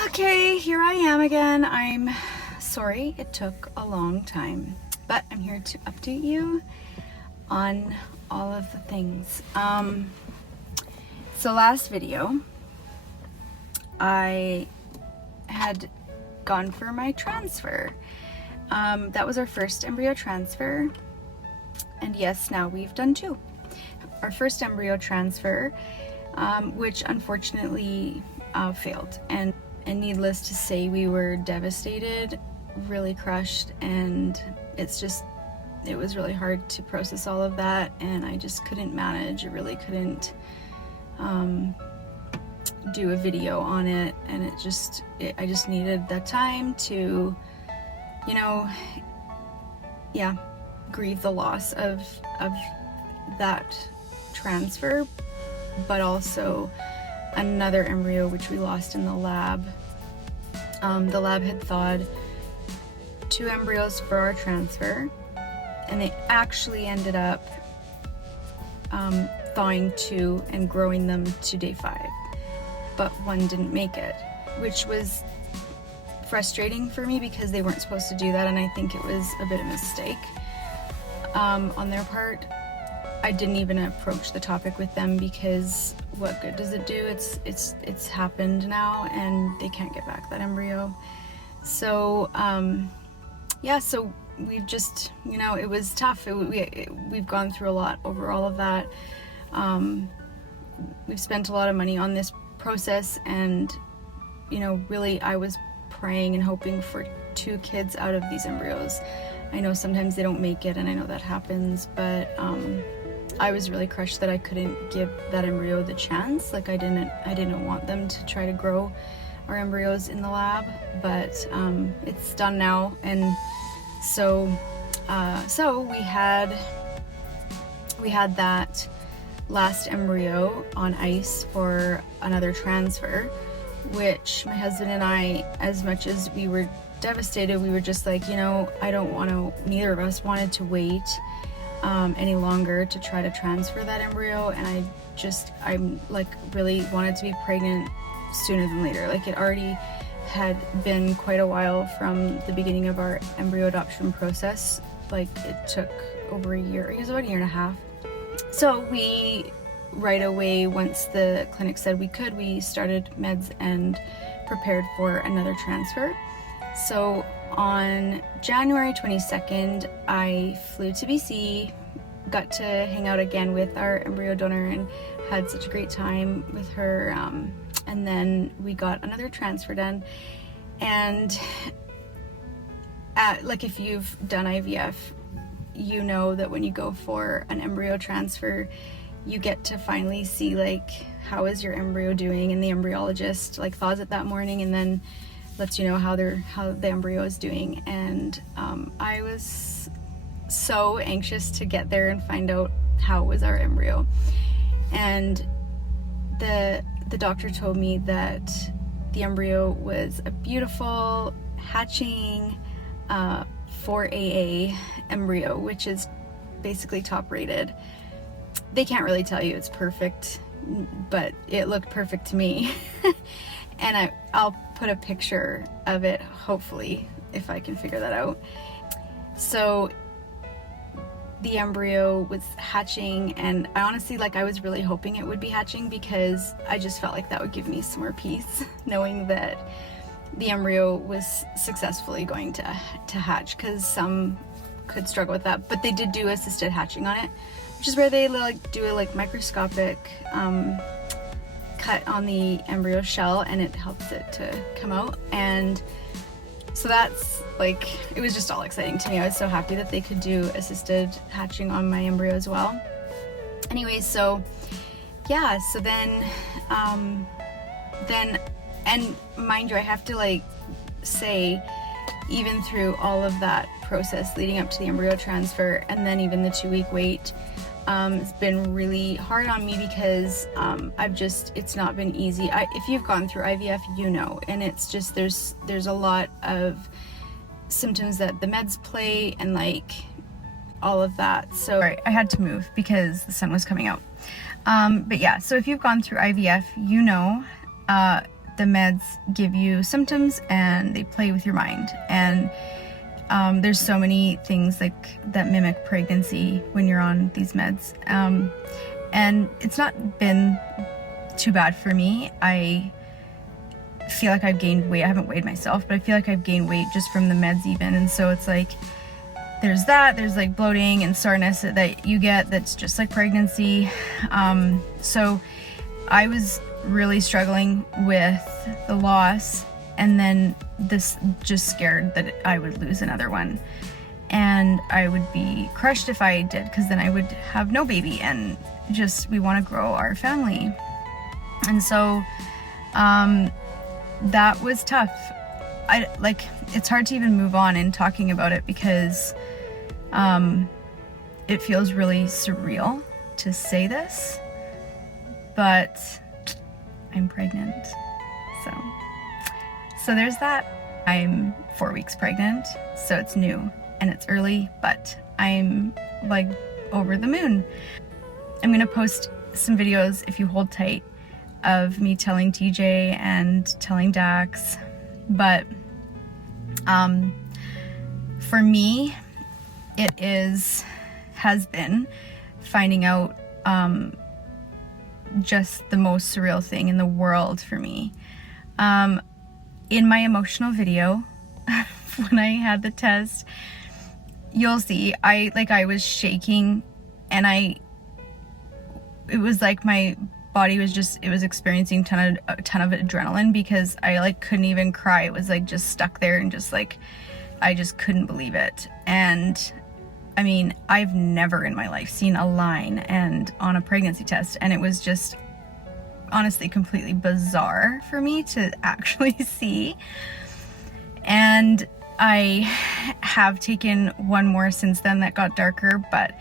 Okay, here I am again. I'm sorry it took a long time, but I'm here to update you on all of the things. So last video, I had gone for my transfer. That was our first embryo transfer, and yes, now we've done two. Our first embryo transfer, which unfortunately failed, and needless to say, we were devastated, really crushed, and it was really hard to process all of that, and I just couldn't manage. I really couldn't do a video on it, and I just needed that time to, grieve the loss of that transfer, but also another embryo which we lost in the lab. The lab had thawed 2 embryos for our transfer, and they actually ended up thawing 2 and growing them to day 5, but 1 didn't make it, which was frustrating for me because they weren't supposed to do that, and I think it was a bit of a mistake on their part. I didn't even approach the topic with them because what good does it do? It's happened now, and they can't get back that embryo. So so we've just, it was tough. We've gone through a lot over all of that. We've spent a lot of money on this process, and really I was praying and hoping for 2 kids out of these embryos. I know sometimes they don't make it, and I know that happens, but I was really crushed that I couldn't give that embryo the chance. Like I didn't want them to try to grow our embryos in the lab, but it's done now, and so we had that last embryo on ice for another transfer, which my husband and I, as much as we were devastated, we were just like, neither of us wanted to wait any longer to try to transfer that embryo, and I'm like really wanted to be pregnant sooner than later. Like it already had been quite a while from the beginning of our embryo adoption process. Like it took over a year. It was about a year and a half. So we right away, once the clinic said we started meds and prepared for another transfer. So on January 22nd, I flew to BC, got to hang out again with our embryo donor and had such a great time with her, and then we got another transfer done. And if you've done IVF, you know that when you go for an embryo transfer, you get to finally see how is your embryo doing, and the embryologist thaws it that morning and then lets you know how the embryo is doing. And I was so anxious to get there and find out how was our embryo. And the doctor told me that the embryo was a beautiful hatching 4AA embryo, which is basically top rated. They can't really tell you it's perfect, but it looked perfect to me. And I'll put a picture of it, hopefully, if I can figure that out. So the embryo was hatching, and I honestly, I was really hoping it would be hatching, because I just felt like that would give me some more peace, knowing that the embryo was successfully going to hatch, because some could struggle with that. But they did do assisted hatching on it, which is where they do a microscopic cut on the embryo shell, and it helps it to come out. And so that's it was just all exciting to me. I was so happy that they could do assisted hatching on my embryo as well. Anyway, so then and mind you, I have to say, even through all of that process leading up to the embryo transfer, and then even the 2-week wait, it's been really hard on me, because it's not been easy. If you've gone through IVF, and it's just there's a lot of symptoms that the meds play, and all of that. So I had to move because the sun was coming out. But yeah, so if you've gone through IVF, the meds give you symptoms and they play with your mind. And there's so many things like that mimic pregnancy when you're on these meds. And it's not been too bad for me. I feel like I've gained weight. I haven't weighed myself, but I feel like I've gained weight just from the meds even. And so it's like, there's like bloating and soreness that you get that's just like pregnancy. So I was really struggling with the loss, and then this just scared that I would lose another one. And I would be crushed if I did, because then I would have no baby, and just, we want to grow our family. And so that was tough. It's hard to even move on in talking about it, because it feels really surreal to say this, but I'm pregnant. So there's that. I'm 4 weeks pregnant, so it's new and it's early, but I'm like over the moon. I'm gonna post some videos, if you hold tight, of me telling TJ and telling Dax. But for me, it has been finding out just the most surreal thing in the world for me. In my emotional video, when I had the test, you'll see I was shaking, and it was like my body was it was experiencing a ton of adrenaline, because I like couldn't even cry. It was like just stuck there, and just like I just couldn't believe it. And I mean, I've never in my life seen a line and on a pregnancy test, and it was just honestly completely bizarre for me to actually see. And I have taken one more since then that got darker, but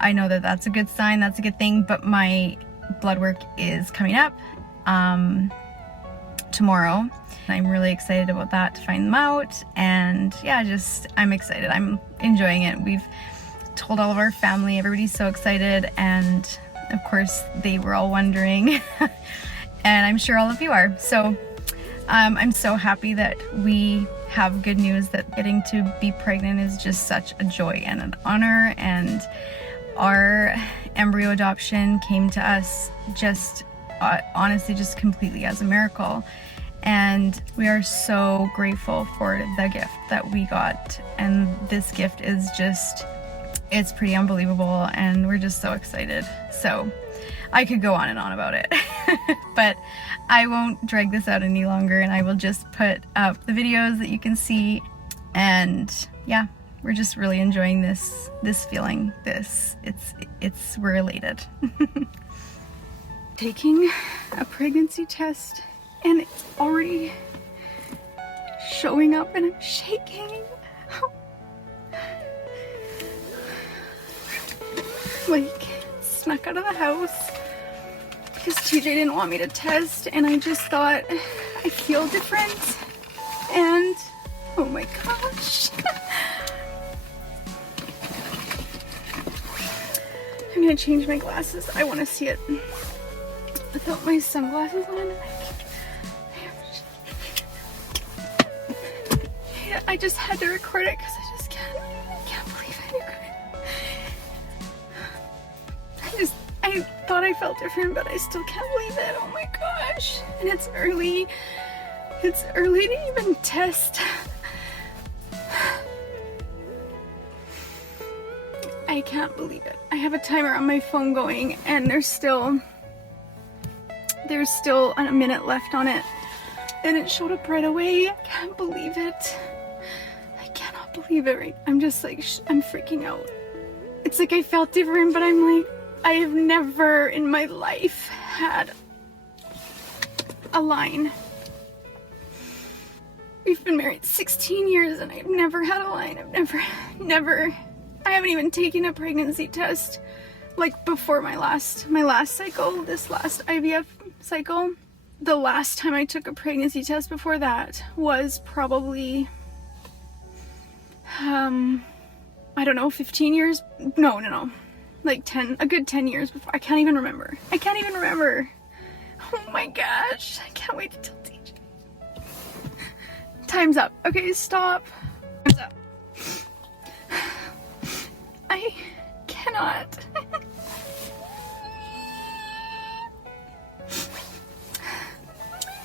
I know that that's a good sign, that's a good thing. But my blood work is coming up tomorrow. I'm really excited about that, to find them out. And yeah, I'm excited. I'm enjoying it. We've told all of our family, everybody's so excited, and of course they were all wondering and I'm sure all of you are. So I'm so happy that we have good news, that getting to be pregnant is just such a joy and an honor. And our embryo adoption came to us just honestly just completely as a miracle, and we are so grateful for the gift that we got. And this gift is it's pretty unbelievable, and we're just so excited. So I could go on and on about it but I won't drag this out any longer, and I will just put up the videos that you can see. And yeah, we're just really enjoying this feeling. We're elated. Taking a pregnancy test, and it's already showing up, and I'm shaking. Like, snuck out of the house because TJ didn't want me to test, and I just thought I feel different, and oh my gosh. I'm gonna change my glasses. I want to see it without my sunglasses on. Yeah, I just had to record it because I just can't believe it. I thought I felt different, but I still can't believe it. Oh my gosh. And it's early. It's early to even test. I can't believe it. I have a timer on my phone going, and there's still a minute left on it, and it showed up right away. I can't believe it. I cannot believe it. I'm just like, I'm freaking out. It's like I felt different, but I'm like, I have never in my life had a line. We've been married 16 years and I've never had a line. I've never, I haven't even taken a pregnancy test like before my last cycle, this last IVF cycle. The last time I took a pregnancy test before that was probably, I don't know, 15 years? No. Like a good 10 years before. I can't even remember. Oh my gosh. I can't wait to tell TJ. Time's up. Okay, stop. Time's up. I cannot.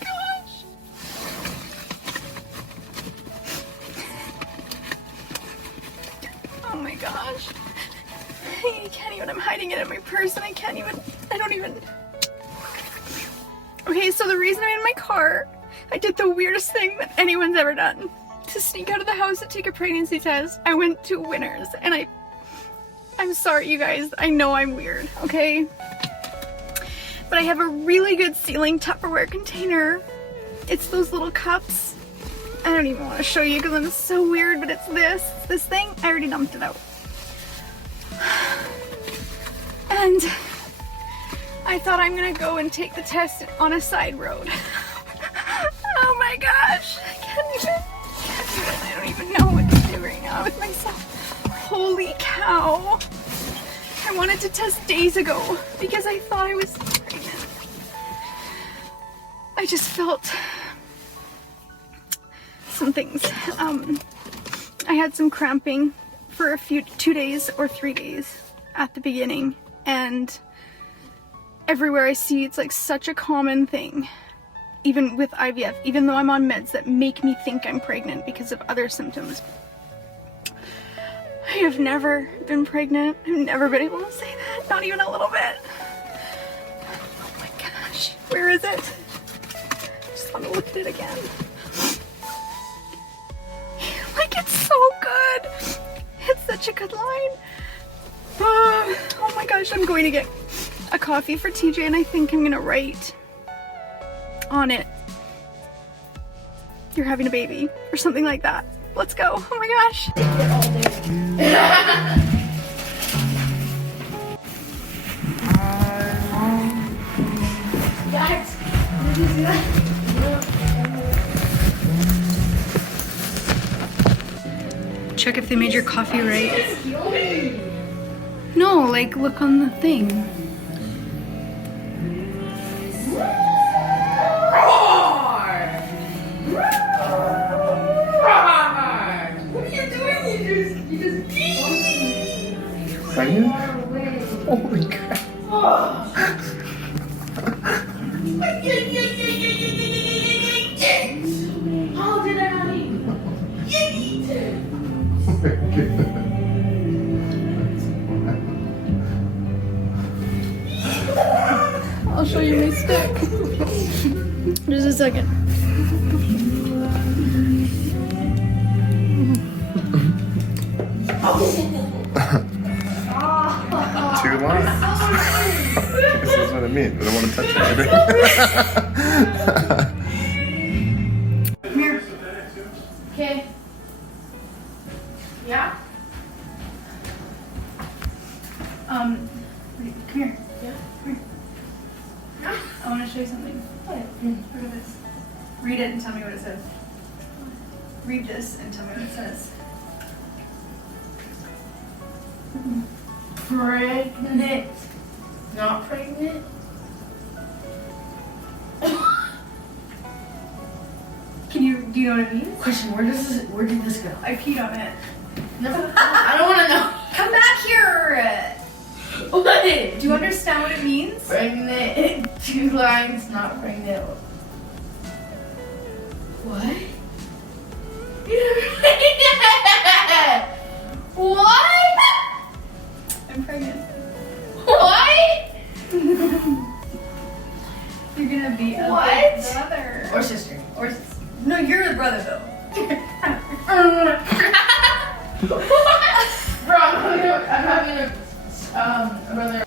Gosh. Oh my gosh. I can't even, I'm hiding it in my purse and I don't even. Okay, so the reason I'm in my car, I did the weirdest thing that anyone's ever done. To sneak out of the house and take a pregnancy test, I went to Winners and I'm sorry you guys, I know I'm weird, okay? But I have a really good sealing Tupperware container. It's those little cups. I don't even want to show you because I'm so weird, but it's this thing. I already dumped it out. And I thought I'm gonna go and take the test on a side road. Oh my gosh, I don't even know what to do right now with myself. Holy cow. I wanted to test days ago because I thought I was pregnant. I just felt some things. I had some cramping for 2 days or 3 days at the beginning, and everywhere I see it's like such a common thing, even with IVF, even though I'm on meds that make me think I'm pregnant because of other symptoms. I have never been pregnant. I've never been able to say that, not even a little bit. Oh my gosh, where is it? I just want to look at it again. Like, it's so good. It's such a good line. Oh my gosh, I'm going to get a coffee for TJ and I think I'm gonna write on it, "You're having a baby," or something like that. Let's go. Oh my gosh. Check if they made your coffee right. No, like look on the thing. What are you doing? You just pregnant? Oh my god. How did I not eat? I'll show you my stick. Just a second. Too long. This is what I mean. I don't want to touch anything. Come here. Okay. Yeah? Come here. Yeah? Come here. Yeah? I want to show you something. What? Look at this. Read it and tell me what it says. Read this and tell me what it says. Pregnant. Not pregnant? Do you know what it means? Question, where did this go? I peed on it. No, I don't want to know. Come back here! What? Do you understand what it means? Pregnant. 2 lines, not pregnant. What? What? I'm pregnant. What? You're gonna be a What? big brother. Or sister. No, you're the brother though. Bro, I'm having a brother.